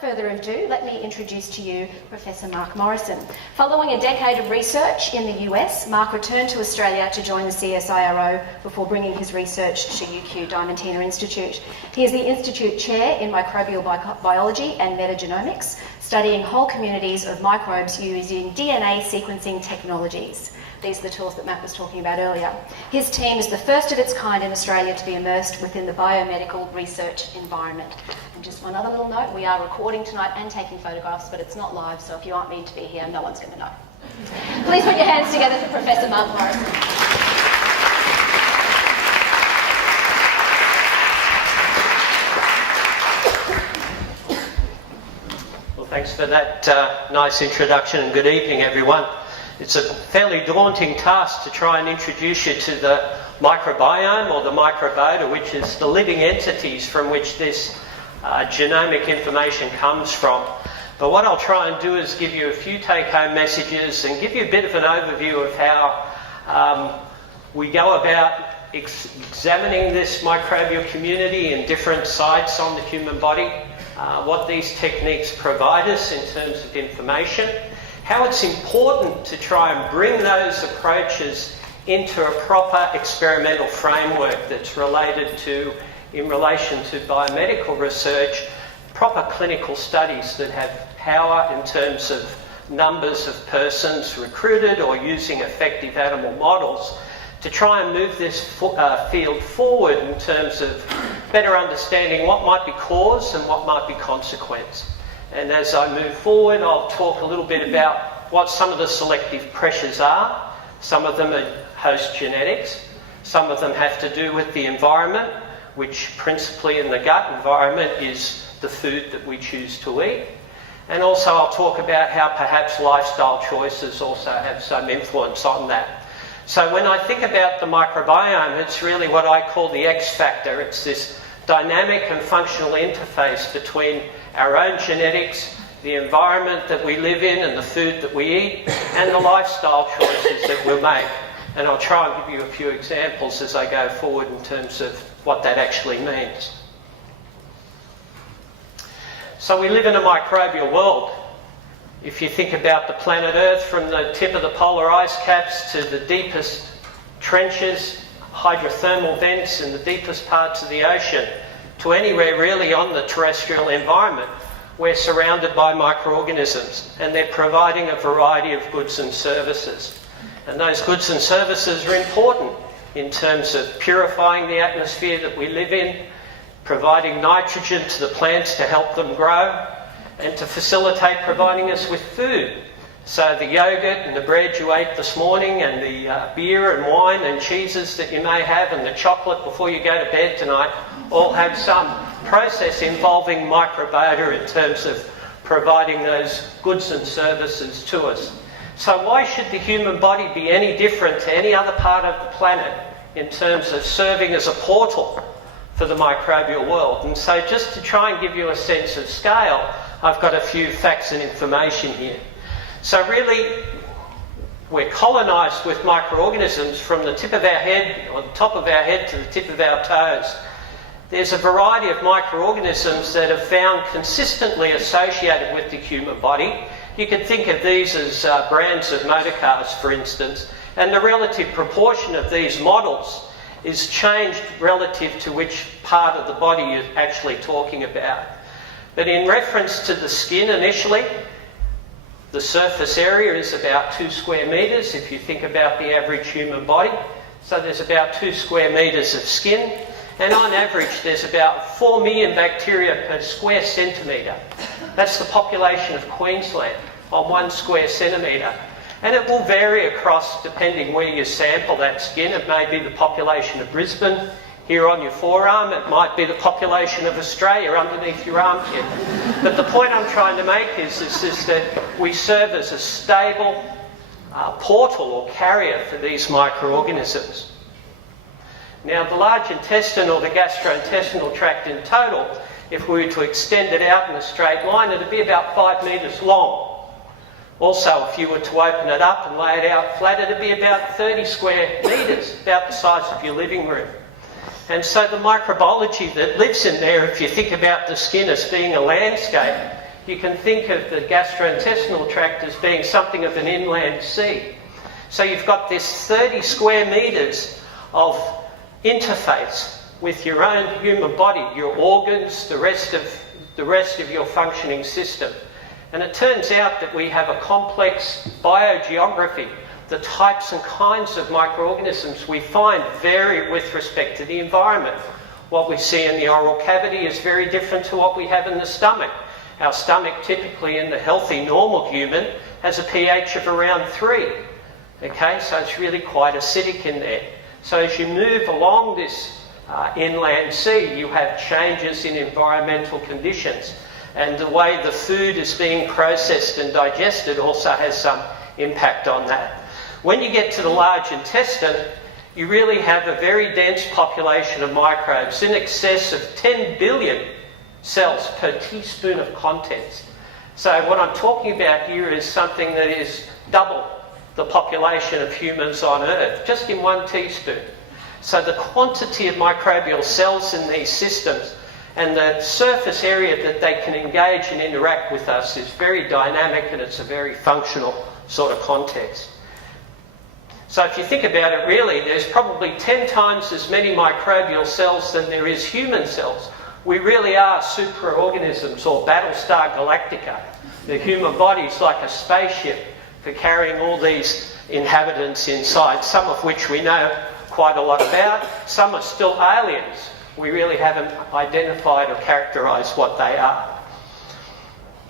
without further ado, let me introduce to you Professor Mark Morrison. Following a decade of research in the US, Mark returned to Australia to join the CSIRO before bringing his research to UQ Diamantina Institute. He is the Institute Chair in Microbial Biology and Metagenomics, studying whole communities of microbes using DNA sequencing technologies. These are the tools that Matt was talking about earlier. His team is the first of its kind in Australia to be immersed within the biomedical research environment. And just one other little note, we are recording tonight and taking photographs, but it's not live, so if you aren't meant to be here, no one's going to know. Please put your hands together for Professor Mark Morrison. Well, thanks for that nice introduction, and good evening, everyone. It's a fairly daunting task to try and introduce you to the microbiome or the microbiota, which is the living entities from which this genomic information comes from. But what I'll try and do is give you a few take-home messages and give you a bit of an overview of how we go about examining this microbial community in different sites on the human body, what these techniques provide us in terms of information, how it's important to try and bring those approaches into a proper experimental framework that's in relation to biomedical research, proper clinical studies that have power in terms of numbers of persons recruited or using effective animal models to try and move this field forward in terms of better understanding what might be cause and what might be consequence. And as I move forward, I'll talk a little bit about what some of the selective pressures are. Some of them are host genetics. Some of them have to do with the environment, which principally in the gut environment is the food that we choose to eat. And also I'll talk about how perhaps lifestyle choices also have some influence on that. So when I think about the microbiome, it's really what I call the X factor. It's this dynamic and functional interface between our own genetics, the environment that we live in and the food that we eat, and the lifestyle choices that we'll make. And I'll try and give you a few examples as I go forward in terms of what that actually means. So we live in a microbial world. If you think about the planet Earth, from the tip of the polar ice caps to the deepest trenches, hydrothermal vents in the deepest parts of the ocean, to anywhere really on the terrestrial environment, we're surrounded by microorganisms, and they're providing a variety of goods and services. And those goods and services are important in terms of purifying the atmosphere that we live in, providing nitrogen to the plants to help them grow, and to facilitate providing us with food. So the yogurt and the bread you ate this morning, and the beer and wine and cheeses that you may have, and the chocolate before you go to bed tonight, all have some process involving microbiota in terms of providing those goods and services to us. So why should the human body be any different to any other part of the planet in terms of serving as a portal for the microbial world? And so just to try and give you a sense of scale, I've got a few facts and information here. So really, we're colonised with microorganisms from the tip of our head, or the top of our head to the tip of our toes. There's a variety of microorganisms that are found consistently associated with the human body. You could think of these as brands of motor cars, for instance, and the relative proportion of these models is changed relative to which part of the body you're actually talking about. But in reference to the skin initially, the surface area is about 2 square metres if you think about the average human body. So there's about 2 square metres of skin, and on average there's about 4 million bacteria per square centimetre. That's the population of Queensland on 1 square centimetre. And it will vary across depending where you sample that skin. It may be the population of Brisbane here on your forearm, it might be the population of Australia underneath your armpit. But the point I'm trying to make is that we serve as a stable portal or carrier for these microorganisms. Now the large intestine, or the gastrointestinal tract in total, if we were to extend it out in a straight line, it would be about 5 metres long. Also, if you were to open it up and lay it out flat, it would be about 30 square metres, about the size of your living room. And so the microbiology that lives in there, if you think about the skin as being a landscape, you can think of the gastrointestinal tract as being something of an inland sea. So you've got this 30 square metres of interface with your own human body, your organs, the rest of your functioning system. And it turns out that we have a complex biogeography. The types and kinds of microorganisms we find vary with respect to the environment. What we see in the oral cavity is very different to what we have in the stomach. Our stomach, typically in the healthy, normal human, has a pH of around 3. Okay, so it's really quite acidic in there. So as you move along this inland sea, you have changes in environmental conditions. And the way the food is being processed and digested also has some impact on that. When you get to the large intestine, you really have a very dense population of microbes, in excess of 10 billion cells per teaspoon of contents. So what I'm talking about here is something that is double the population of humans on Earth, just in 1 teaspoon. So the quantity of microbial cells in these systems and the surface area that they can engage and interact with us is very dynamic, and it's a very functional sort of context. So if you think about it, really, there's probably 10 times as many microbial cells than there is human cells. We really are superorganisms, or Battlestar Galactica. The human body is like a spaceship for carrying all these inhabitants inside, some of which we know quite a lot about. Some are still aliens. We really haven't identified or characterised what they are.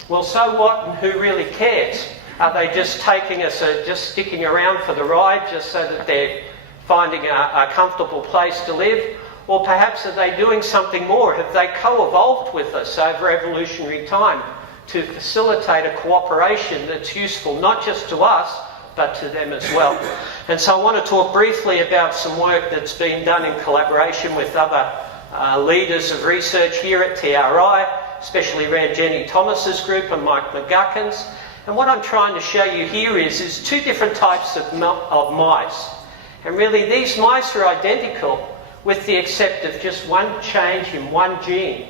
Well, so what, and who really cares? Are they just taking us, just sticking around for the ride, just so that they're finding a comfortable place to live? Or perhaps are they doing something more? Have they co-evolved with us over evolutionary time to facilitate a cooperation that's useful not just to us, but to them as well? And so I want to talk briefly about some work that's been done in collaboration with other leaders of research here at TRI, especially around Jenny Thomas's group and Mike McGuckin's. And what I'm trying to show you here is 2 different types of mice. And really these mice are identical with the except of just one change in one gene.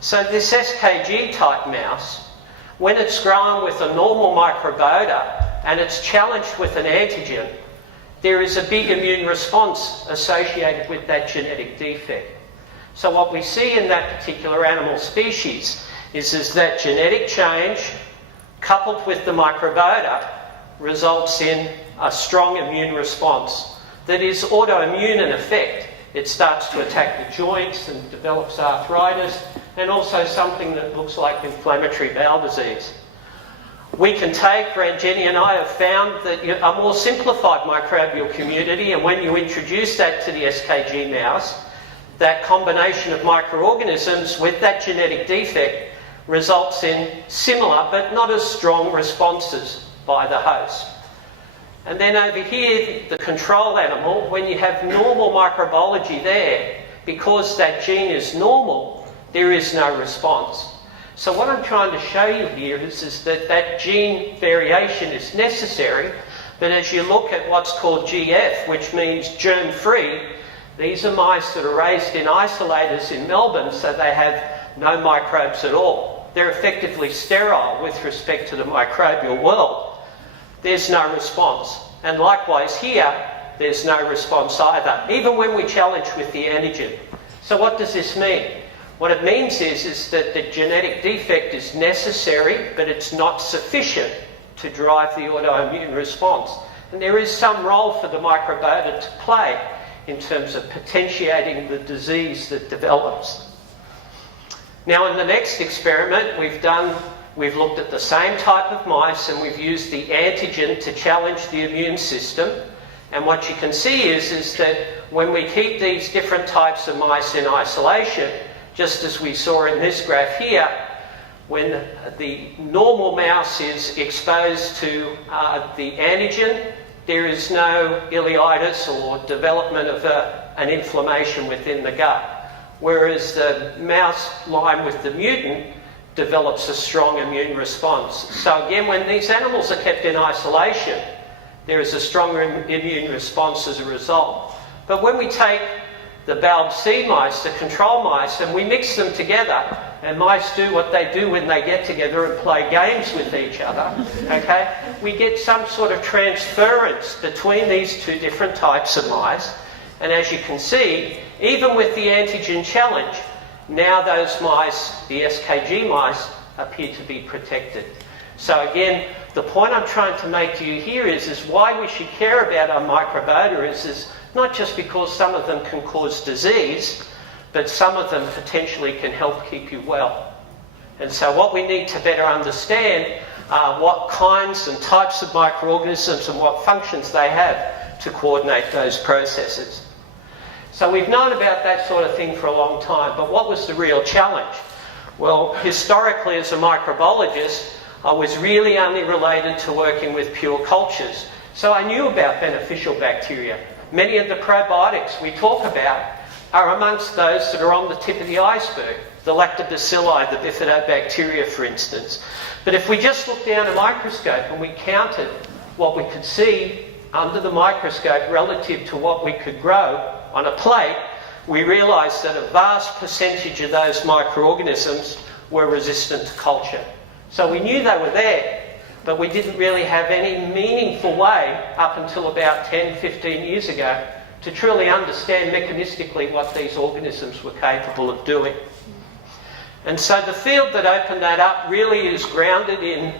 So this SKG type mouse, when it's grown with a normal microbiota and it's challenged with an antigen, there is a big immune response associated with that genetic defect. So what we see in that particular animal species is that genetic change coupled with the microbiota results in a strong immune response that is autoimmune in effect. It starts to attack the joints and develops arthritis, and also something that looks like inflammatory bowel disease. We can take, Jenny and I have found that a more simplified microbial community, and when you introduce that to the SKG mouse, that combination of microorganisms with that genetic defect results in similar but not as strong responses by the host. And then over here, the control animal, when you have normal microbiology there, because that gene is normal, there is no response. So what I'm trying to show you here is that that gene variation is necessary, but as you look at what's called GF, which means germ-free, these are mice that are raised in isolators in Melbourne, so they have no microbes at all. They're effectively sterile with respect to the microbial world. There's no response. And likewise here, there's no response either, even when we challenge with the antigen. So what does this mean? What it means is that the genetic defect is necessary, but it's not sufficient to drive the autoimmune response. And there is some role for the microbiota to play in terms of potentiating the disease that develops. Now in the next experiment we've looked at the same type of mice, and we've used the antigen to challenge the immune system. And what you can see is that when we keep these different types of mice in isolation, just as we saw in this graph here, when the normal mouse is exposed to the antigen, there is no ileitis or development of an inflammation within the gut. Whereas the mouse line with the mutant develops a strong immune response. So again, when these animals are kept in isolation, there is a stronger immune response as a result. But when we take the BALB C mice, the control mice, and we mix them together, and mice do what they do when they get together and play games with each other, okay, we get some sort of transference between these two different types of mice. And as you can see, even with the antigen challenge, now those mice, the SKG mice, appear to be protected. So again, the point I'm trying to make to you here is why we should care about our microbiota is not just because some of them can cause disease, but some of them potentially can help keep you well. And so what we need to better understand are what kinds and types of microorganisms and what functions they have to coordinate those processes. So we've known about that sort of thing for a long time, but what was the real challenge? Well, historically as a microbiologist, I was really only related to working with pure cultures. So I knew about beneficial bacteria. Many of the probiotics we talk about are amongst those that are on the tip of the iceberg. The lactobacilli, the bifidobacteria, for instance. But if we just looked down a microscope and we counted what we could see under the microscope relative to what we could grow on a plate, we realised that a vast percentage of those microorganisms were resistant to culture. So we knew they were there, but we didn't really have any meaningful way up until about 10, 15 years ago to truly understand mechanistically what these organisms were capable of doing. And so the field that opened that up really is grounded in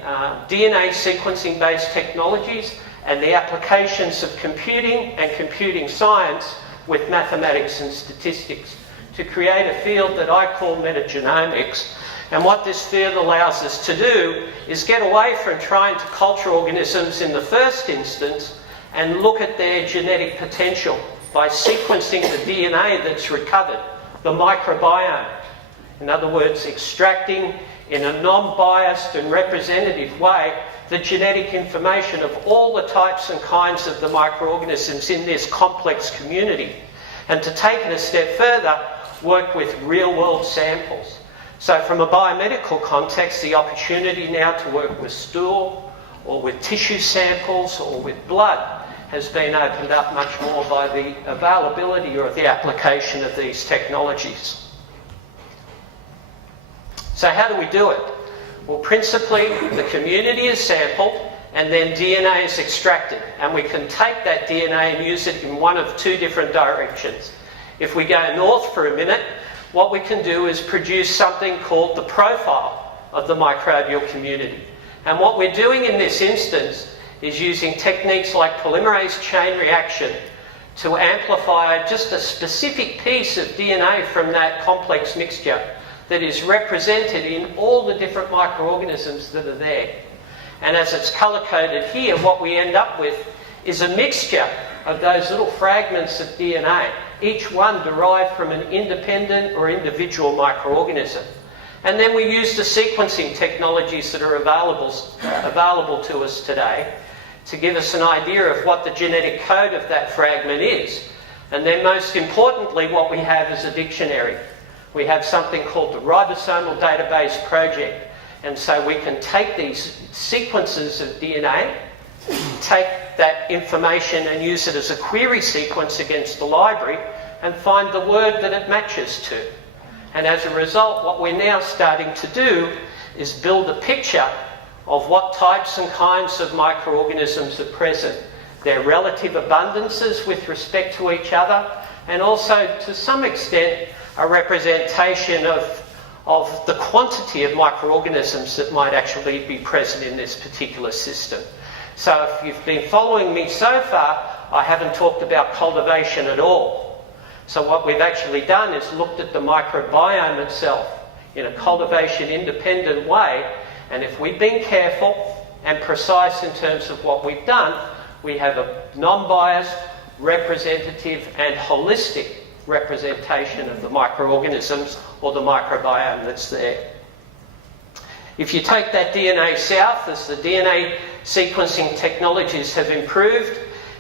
DNA sequencing-based technologies and the applications of computing and computing science with mathematics and statistics to create a field that I call metagenomics. And what this field allows us to do is get away from trying to culture organisms in the first instance and look at their genetic potential by sequencing the DNA that's recovered, the microbiome. In other words, extracting in a non-biased and representative way the genetic information of all the types and kinds of the microorganisms in this complex community. And to take it a step further, work with real-world samples. So from a biomedical context, the opportunity now to work with stool or with tissue samples or with blood has been opened up much more by the availability or the application of these technologies. So how do we do it? Well, principally, the community is sampled and then DNA is extracted. And we can take that DNA and use it in one of two different directions. If we go north for a minute, what we can do is produce something called the profile of the microbial community. And what we're doing in this instance is using techniques like polymerase chain reaction to amplify just a specific piece of DNA from that complex mixture that is represented in all the different microorganisms that are there. And as it's colour-coded here, what we end up with is a mixture of those little fragments of DNA, each one derived from an independent or individual microorganism. And then we use the sequencing technologies that are available to us today to give us an idea of what the genetic code of that fragment is. And then most importantly, what we have is a dictionary. We have something called the Ribosomal Database Project. And so we can take these sequences of DNA, take that information and use it as a query sequence against the library and find the word that it matches to. And as a result, what we're now starting to do is build a picture of what types and kinds of microorganisms are present, their relative abundances with respect to each other, and also, to some extent, a representation of the quantity of microorganisms that might actually be present in this particular system. So if you've been following me so far, I haven't talked about cultivation at all. So what we've actually done is looked at the microbiome itself in a cultivation-independent way, and if we've been careful and precise in terms of what we've done, we have a non-biased, representative and holistic representation of the microorganisms or the microbiome that's there. If you take that DNA south, as the DNA sequencing technologies have improved,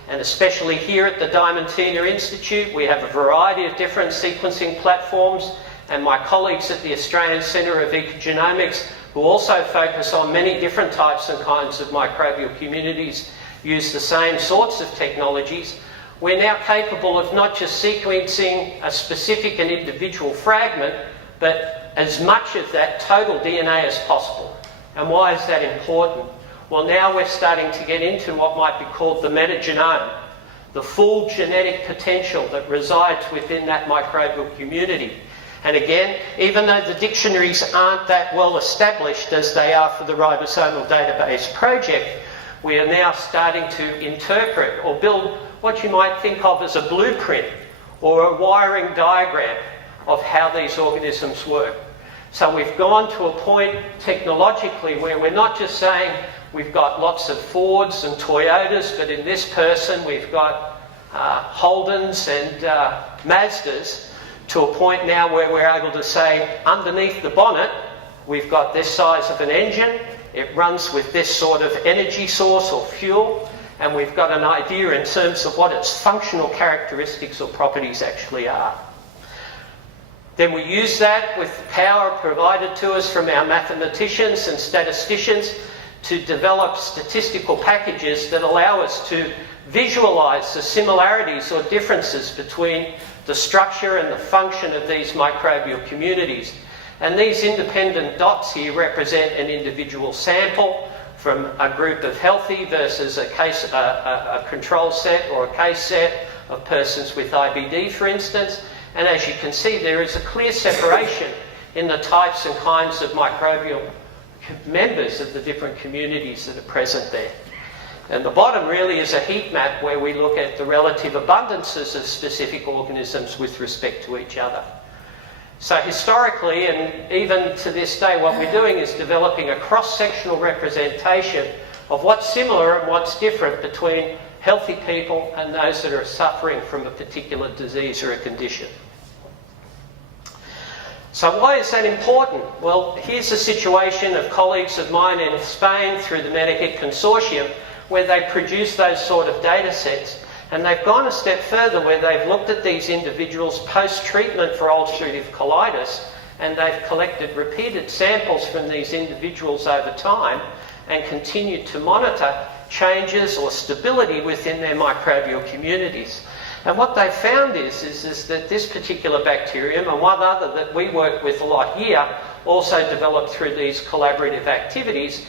and especially here at the Diamantina Institute, we have a variety of different sequencing platforms, and my colleagues at the Australian Centre of Ecogenomics, who also focus on many different types and kinds of microbial communities, use the same sorts of technologies. We're now capable of not just sequencing a specific and individual fragment, but as much of that total DNA as possible. And why is that important? Well, now we're starting to get into what might be called the metagenome, the full genetic potential that resides within that microbial community. And again, even though the dictionaries aren't that well established as they are for the Ribosomal Database Project, we are now starting to interpret or build what you might think of as a blueprint or a wiring diagram of how these organisms work. So we've gone to a point technologically where we're not just saying we've got lots of Fords and Toyotas, but in this person we've got Holdens and Mazdas, to a point now where we're able to say underneath the bonnet we've got this size of an engine, it runs with this sort of energy source or fuel, and we've got an idea in terms of what its functional characteristics or properties actually are. Then we use that with the power provided to us from our mathematicians and statisticians to develop statistical packages that allow us to visualise the similarities or differences between the structure and the function of these microbial communities. And these independent dots here represent an individual sample from a group of healthy versus a control set or a case set of persons with IBD, for instance. And as you can see, there is a clear separation in the types and kinds of microbial members of the different communities that are present there. And the bottom really is a heat map where we look at the relative abundances of specific organisms with respect to each other. So historically, and even to this day, what we're doing is developing a cross-sectional representation of what's similar and what's different between healthy people and those that are suffering from a particular disease or a condition. So why is that important? Well, here's a situation of colleagues of mine in Spain through the MetaHit Consortium where they produce those sort of data sets, and they've gone a step further where they've looked at these individuals post-treatment for ulcerative colitis, and they've collected repeated samples from these individuals over time and continued to monitor changes or stability within their microbial communities. And what they found is that this particular bacterium, and one other that we work with a lot here, also developed through these collaborative activities,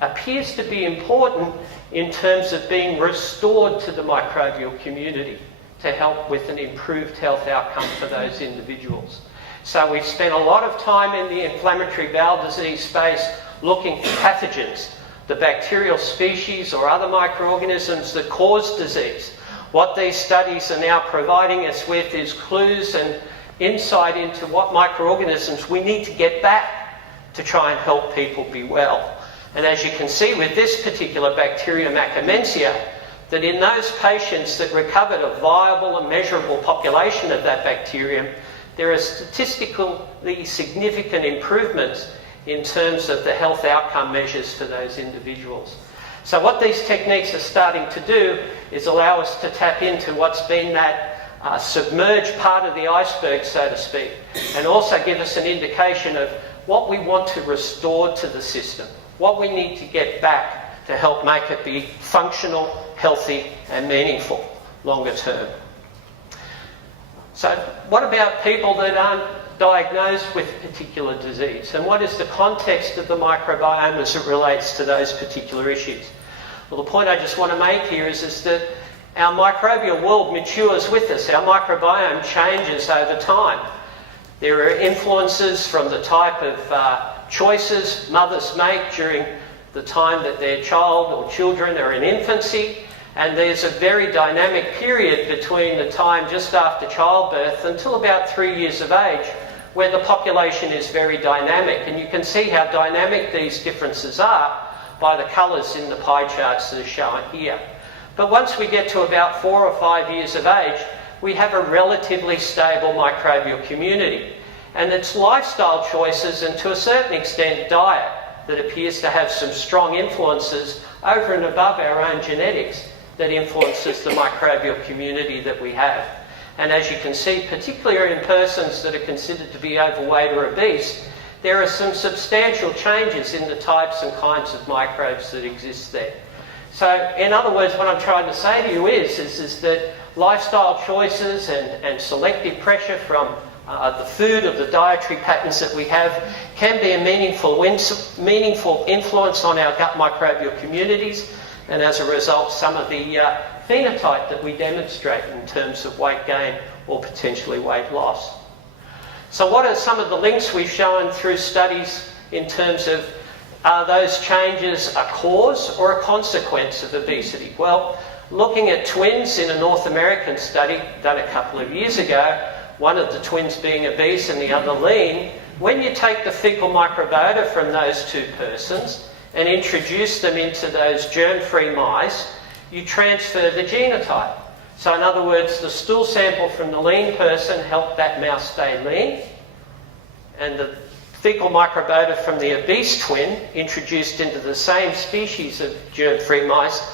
appears to be important in terms of being restored to the microbial community to help with an improved health outcome for those individuals. So we've spent a lot of time in the inflammatory bowel disease space looking for pathogens, the bacterial species or other microorganisms that cause disease. What these studies are now providing us with is clues and insight into what microorganisms we need to get back to try and help people be well. And as you can see with this particular bacterium, Akkermansia, that in those patients that recovered a viable and measurable population of that bacterium, there are statistically significant improvements in terms of the health outcome measures for those individuals. So what these techniques are starting to do is allow us to tap into what's been that submerged part of the iceberg, so to speak, and also give us an indication of what we want to restore to the system, what we need to get back to help make it be functional, healthy and meaningful longer term. So what about people that aren't diagnosed with a particular disease, and what is the context of the microbiome as it relates to those particular issues? Well, the point I just want to make here is that our microbial world matures with us. Our microbiome changes over time. There are influences from the type of choices mothers make during the time that their child or children are in infancy, and there's a very dynamic period between the time just after childbirth until about 3 years of age where the population is very dynamic, and you can see how dynamic these differences are by the colours in the pie charts that are shown here. But once we get to about 4 or 5 years of age, we have a relatively stable microbial community, and it's lifestyle choices and to a certain extent diet that appears to have some strong influences over and above our own genetics that influences the microbial community that we have. And as you can see, particularly in persons that are considered to be overweight or obese, there are some substantial changes in the types and kinds of microbes that exist there. So, in other words, what I'm trying to say to you is that lifestyle choices and selective pressure from the food or the dietary patterns that we have can be a meaningful influence on our gut microbial communities, and as a result some of the phenotype that we demonstrate in terms of weight gain or potentially weight loss. So what are some of the links we've shown through studies in terms of are those changes a cause or a consequence of obesity? Well, looking at twins in a North American study done a couple of years ago, one of the twins being obese and the other lean, when you take the fecal microbiota from those two persons and introduce them into those germ-free mice, you transfer the genotype. So in other words, the stool sample from the lean person helped that mouse stay lean, and the fecal microbiota from the obese twin introduced into the same species of germ-free mice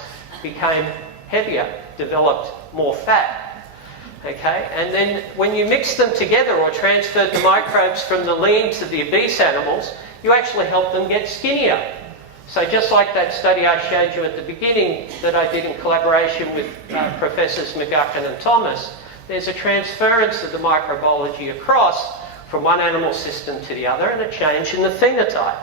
became heavier, developed more fat. Okay, and then when you mix them together or transferred the microbes from the lean to the obese animals, you actually help them get skinnier. So just like that study I showed you at the beginning that I did in collaboration with Professors McGuckin and Thomas, there's a transference of the microbiology across from one animal system to the other and a change in the phenotype.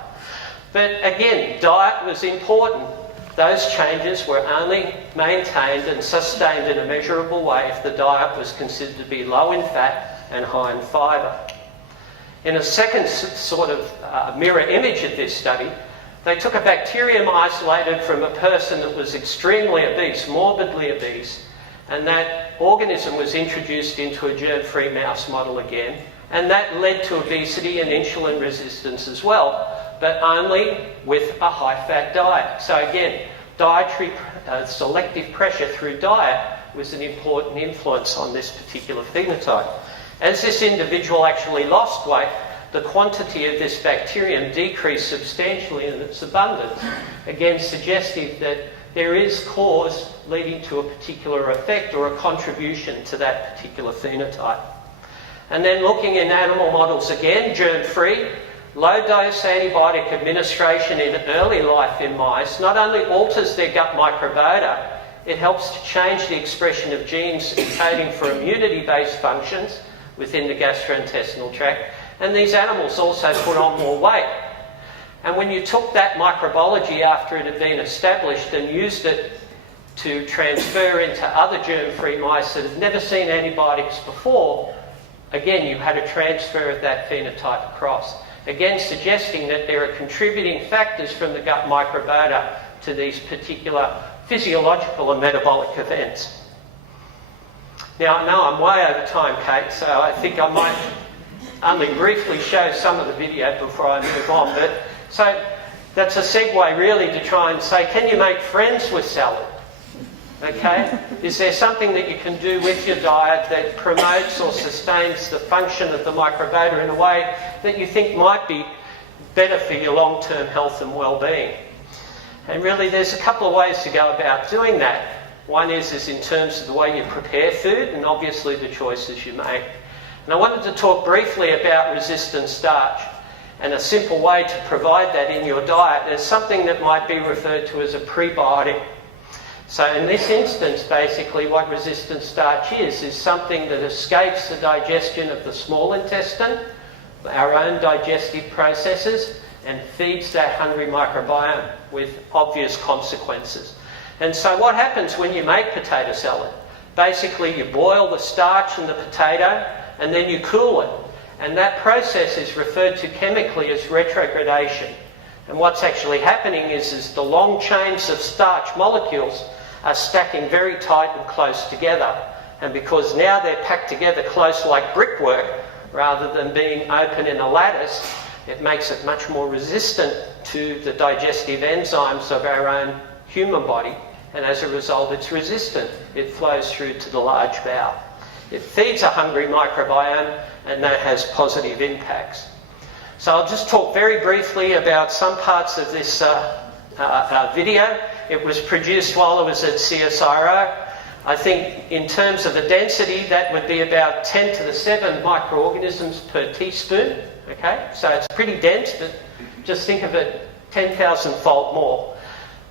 But again, diet was important. Those changes were only maintained and sustained in a measurable way if the diet was considered to be low in fat and high in fibre. In a second sort of mirror image of this study, they took a bacterium isolated from a person that was extremely obese, morbidly obese, and that organism was introduced into a germ-free mouse model again, and that led to obesity and insulin resistance as well, but only with a high-fat diet. So again, dietary selective pressure through diet was an important influence on this particular phenotype. As this individual actually lost weight, the quantity of this bacterium decreased substantially in its abundance, again suggestive that there is cause leading to a particular effect or a contribution to that particular phenotype. And then looking in animal models again, germ-free, low-dose antibiotic administration in early life in mice not only alters their gut microbiota, it helps to change the expression of genes encoding for immunity-based functions within the gastrointestinal tract, and these animals also put on more weight. And when you took that microbiology after it had been established and used it to transfer into other germ-free mice that had never seen antibiotics before, again you had a transfer of that phenotype across. Again suggesting that there are contributing factors from the gut microbiota to these particular physiological and metabolic events. Now I know I'm way over time, Kate, so I think I might only briefly show some of the video before I move on. But so that's a segue really to try and say, can you make friends with salad? Okay? Is there something that you can do with your diet that promotes or sustains the function of the microbiota in a way that you think might be better for your long-term health and well-being? And really there's a couple of ways to go about doing that. One is in terms of the way you prepare food and obviously the choices you make. And I wanted to talk briefly about resistant starch and a simple way to provide that in your diet is something that might be referred to as a prebiotic. So in this instance, basically what resistant starch is something that escapes the digestion of the small intestine, our own digestive processes, and feeds that hungry microbiome with obvious consequences. And so what happens when you make potato salad? Basically you boil the starch in the potato and then you cool it. And that process is referred to chemically as retrogradation. And what's actually happening is the long chains of starch molecules are stacking very tight and close together. And because now they're packed together close like brickwork, rather than being open in a lattice, it makes it much more resistant to the digestive enzymes of our own human body. And as a result, it's resistant. It flows through to the large bowel. It feeds a hungry microbiome, and that has positive impacts. So I'll just talk very briefly about some parts of this video. It was produced while I was at CSIRO. I think in terms of the density, that would be about 10 to the 7 microorganisms per teaspoon. Okay, so it's pretty dense, but just think of it 10,000-fold more.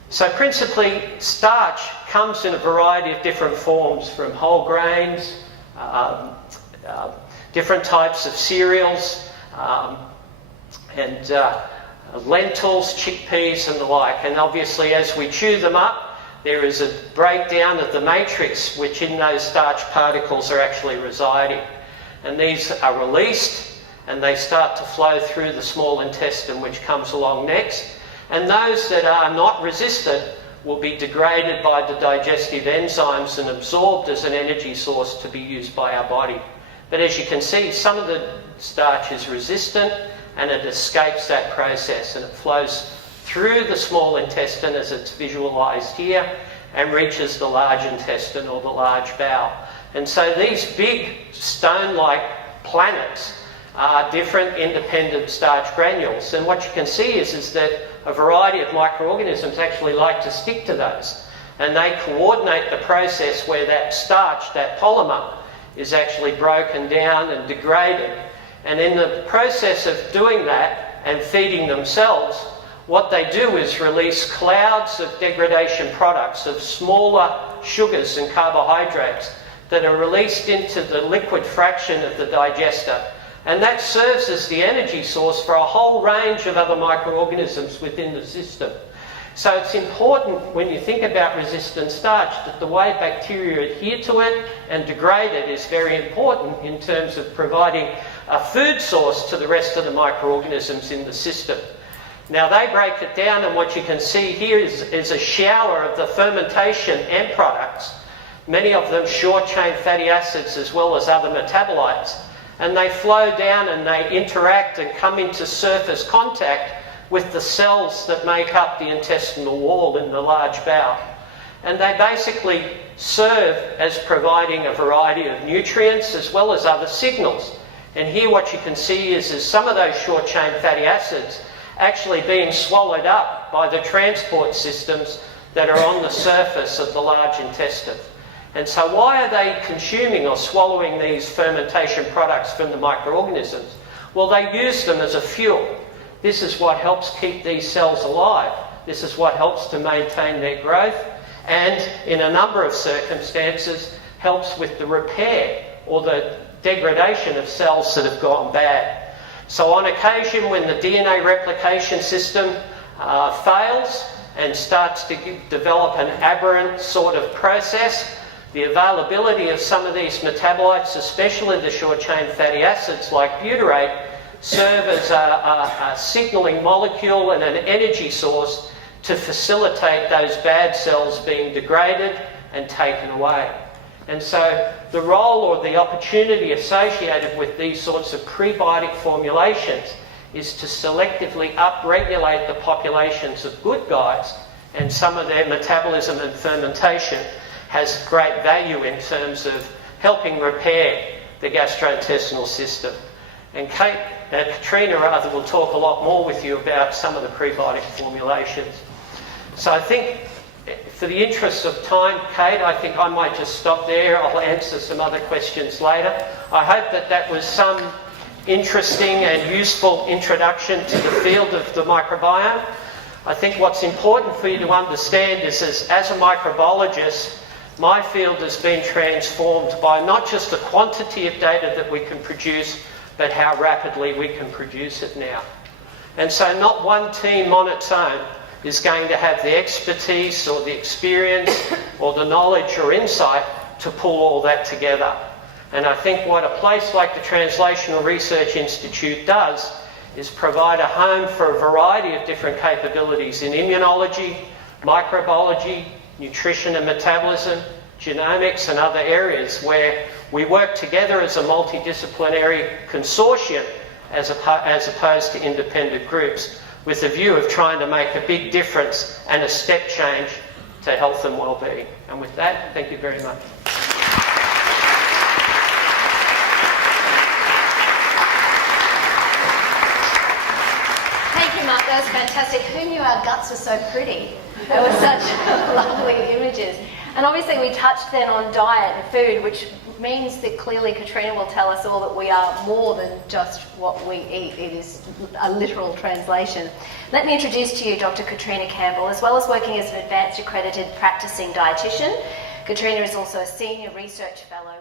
So principally, starch comes in a variety of different forms, from whole grains, different types of cereals, and lentils, chickpeas and the like. And obviously as we chew them up, there is a breakdown of the matrix which in those starch particles are actually residing. And these are released and they start to flow through the small intestine, which comes along next. And those that are not resistant will be degraded by the digestive enzymes and absorbed as an energy source to be used by our body. But as you can see, some of the starch is resistant and it escapes that process and it flows through the small intestine as it's visualised here and reaches the large intestine or the large bowel. And so these big stone-like planets are different independent starch granules. And what you can see is that a variety of microorganisms actually like to stick to those. And they coordinate the process where that starch, that polymer, is actually broken down and degraded. And in the process of doing that and feeding themselves, what they do is release clouds of degradation products, of smaller sugars and carbohydrates that are released into the liquid fraction of the digester. And that serves as the energy source for a whole range of other microorganisms within the system. So it's important when you think about resistant starch that the way bacteria adhere to it and degrade it is very important in terms of providing a food source to the rest of the microorganisms in the system. Now they break it down, and what you can see here is a shower of the fermentation end products, many of them short-chain fatty acids as well as other metabolites, and they flow down and they interact and come into surface contact with the cells that make up the intestinal wall in the large bowel. And they basically serve as providing a variety of nutrients as well as other signals. And here what you can see is some of those short-chain fatty acids actually being swallowed up by the transport systems that are on the surface of the large intestine. And so why are they consuming or swallowing these fermentation products from the microorganisms? Well, they use them as a fuel. This is what helps keep these cells alive. This is what helps to maintain their growth and, in a number of circumstances, helps with the repair or the degradation of cells that have gone bad. So on occasion, when the DNA replication system fails and starts to develop an aberrant sort of process, the availability of some of these metabolites, especially the short-chain fatty acids like butyrate, serve as a signalling molecule and an energy source to facilitate those bad cells being degraded and taken away. And so the role or the opportunity associated with these sorts of prebiotic formulations is to selectively upregulate the populations of good guys, and some of their metabolism and fermentation has great value in terms of helping repair the gastrointestinal system. And Katrina will talk a lot more with you about some of the prebiotic formulations. So I think, for the interest of time, Kate, I think I might just stop there. I'll answer some other questions later. I hope that that was some interesting and useful introduction to the field of the microbiome. I think what's important for you to understand is, as a microbiologist, my field has been transformed by not just the quantity of data that we can produce, but how rapidly we can produce it now. And so not one team on its own is going to have the expertise or the experience or the knowledge or insight to pull all that together. And I think what a place like the Translational Research Institute does is provide a home for a variety of different capabilities in immunology, microbiology, nutrition and metabolism, genomics and other areas where we work together as a multidisciplinary consortium as opposed to independent groups, with the view of trying to make a big difference and a step change to health and well-being. And with that, thank you very much. Thank you, Mark. That was fantastic. Who knew our guts were so pretty? They were such lovely images. And obviously we touched then on diet and food, which means that clearly Katrina will tell us all that we are more than just what we eat. It is a literal translation. Let me introduce to you Dr. Katrina Campbell. As well as working as an advanced accredited practicing dietitian, Katrina is also a senior research fellow